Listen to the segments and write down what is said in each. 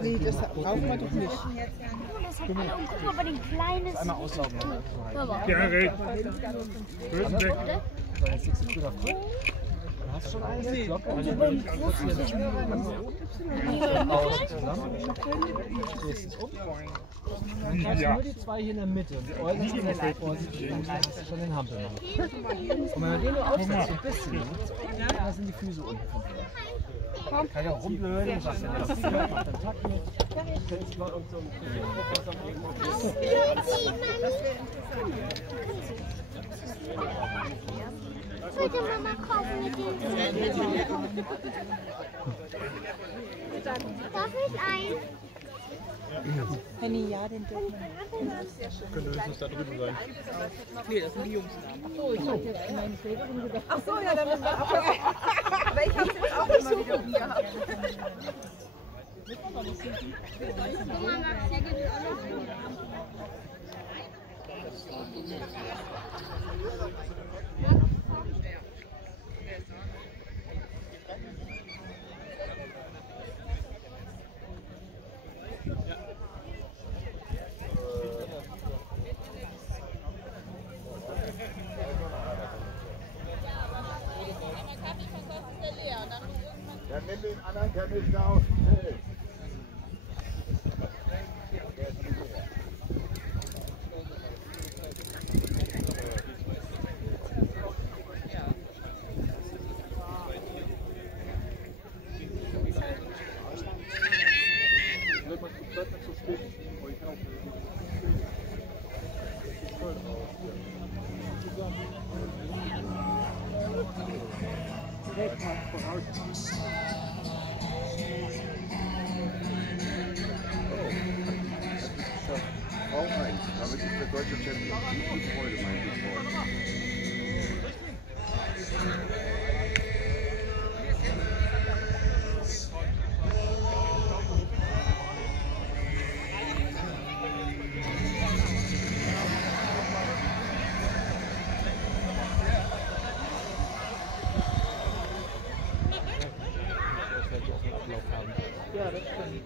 Nee, das brauchen wir doch nicht. Guck mal bei den kleinen. Einmal auslaufen. Gerrit! So, jetzt legst du es wieder voll. Du hast schon alles. Nee. Locker. Also beim Großen drehst es um. Dann greifst du nur die zwei hier in der Mitte und die Eulen sind in der Vorsicht. Dann hast du schon den Hampelmann. Und wenn du den nur aufsetzt, so ein bisschen, dann sind die Füße unten. Kann ja auch rumblöden, sagst du, das ist hier, mach den Takt mit. Setzt mal und so ein bisschen. Das wäre interessant. Ich würde Mama kaufen mit dem. Darf ich ein? Henny, ja, den dürfen wir. Könnte höchstens da drüben sein. Nee, das sind die Jungs. Ach so, ich hatte jetzt an meine Schwägerin gedacht. Ach so, ja, dann ist das auch. Aber ich habe es jetzt auch immer wieder umgehabt. Guck mal, Max, hier geht es auch noch. Dann nimm den anderen Kanister aus dem Feld. Damit ist der deutsche Champion. Gute Freude, mein Freund. Ja, das stimmt.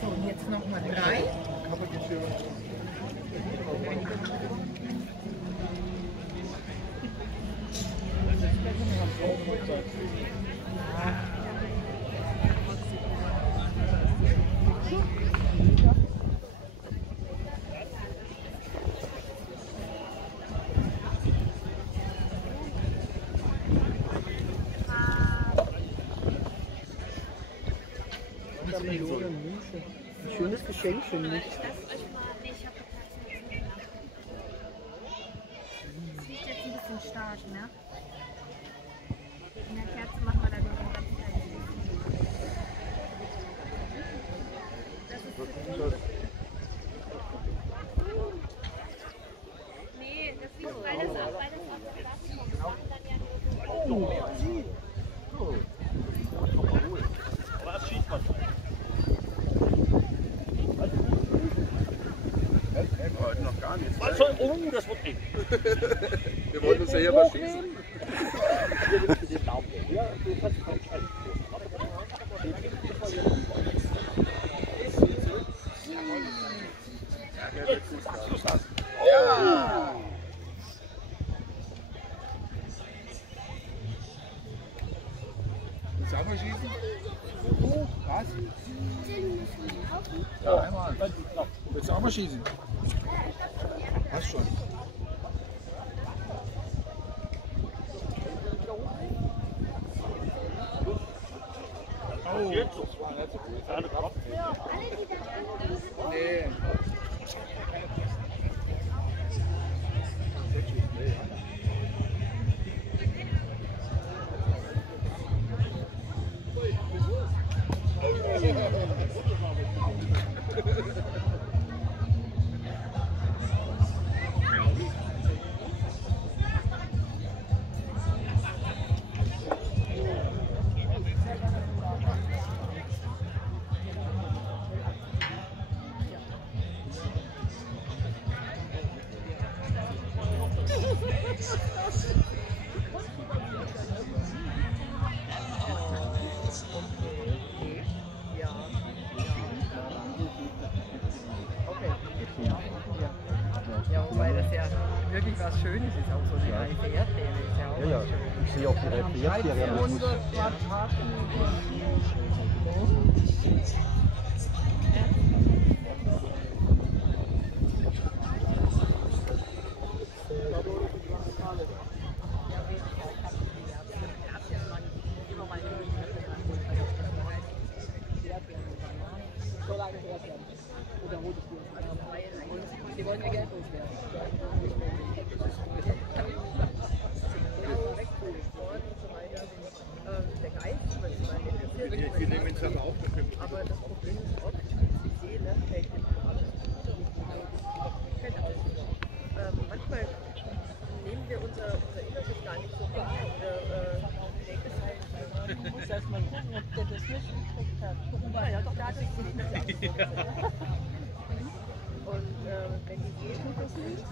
So, und jetzt nochmal 3. Ein schönes Geschenk, finde ich. Das riecht jetzt ein bisschen stark, ne? In der Kerze machen wir dann noch ein ganz kleines bisschen. Das ist zu viel. Nee, das riecht, weil das auf das kommt. Wir machen dann ja nur so. Aber das schießt man. Heute noch gar nichts. Also, oh, das wird eng. Wir wollten uns ja hier mal schießen. Ja! Willst du auch mal schießen? Was? Ja, einmal. Willst du auch mal schießen? Hast schon. Oh, das war nicht so gut. Nee. Ja, wobei das ja wirklich was Schönes ist, auch so eine reife Erdbeere ist ja auch Ja, ja. was Schönes. Ich sehe auch die Erdbeere. 1300 Quadratmeter. Die wollen ja Geld loswerden. Der Geist, wir nehmen es aber auch dafür. Aber das Problem ist oft, die Seele fällt nicht alles. Manchmal nehmen wir unser Inneres gar nicht so wahr. Muss erst mal gucken, ob der das nicht gekriegt hat. Ja, doch, da hat es nicht. Und wenn die Seele das nicht,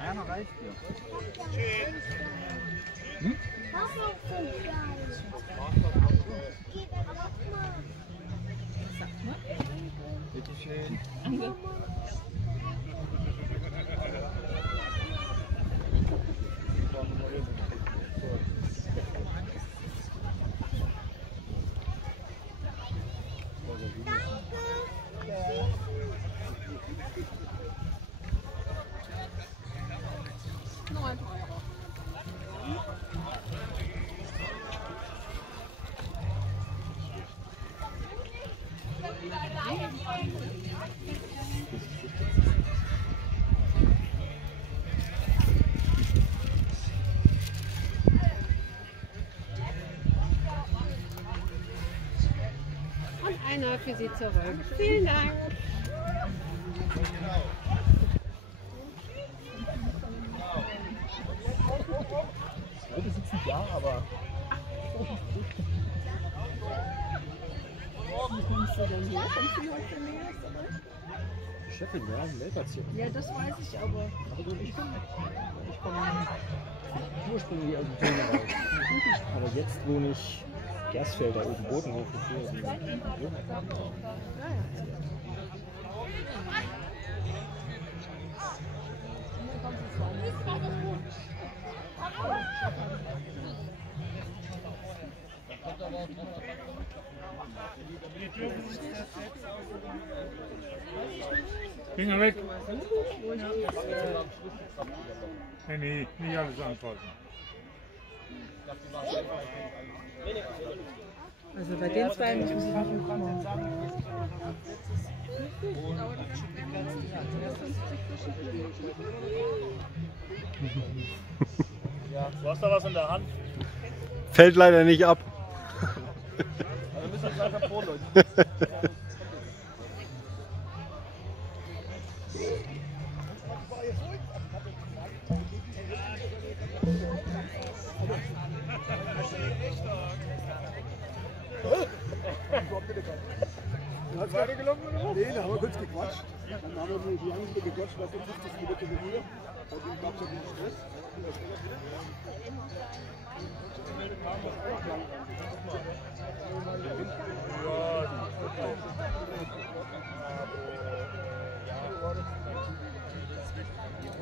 Einer reicht dir. Bitte schön. Und einer für Sie zurück. Vielen Dank. Leute sitzen da, aber. Wie kommst du denn hier? Kommst du hier aus der Nähe? Die Chefin, ja, meldet sich. Ja, das weiß ich aber. Ich komme ursprünglich aus dem Thema raus. Aber jetzt wohne ich Gersfeld, da oben Bodenhof. Finger weg. Nee, nee, nicht alles anfassen. Also bei den zwei muss ich mich noch mal. Du hast da was in der Hand. Fällt leider nicht ab. Wir müssen uns einfach vorleuchten. Hat es weitergelaufen oder was? Nee, da haben wir kurz gequatscht. Dann haben wir die haben gequatscht, was 50 Minuten früher. Seitdem gab es ja den Stress.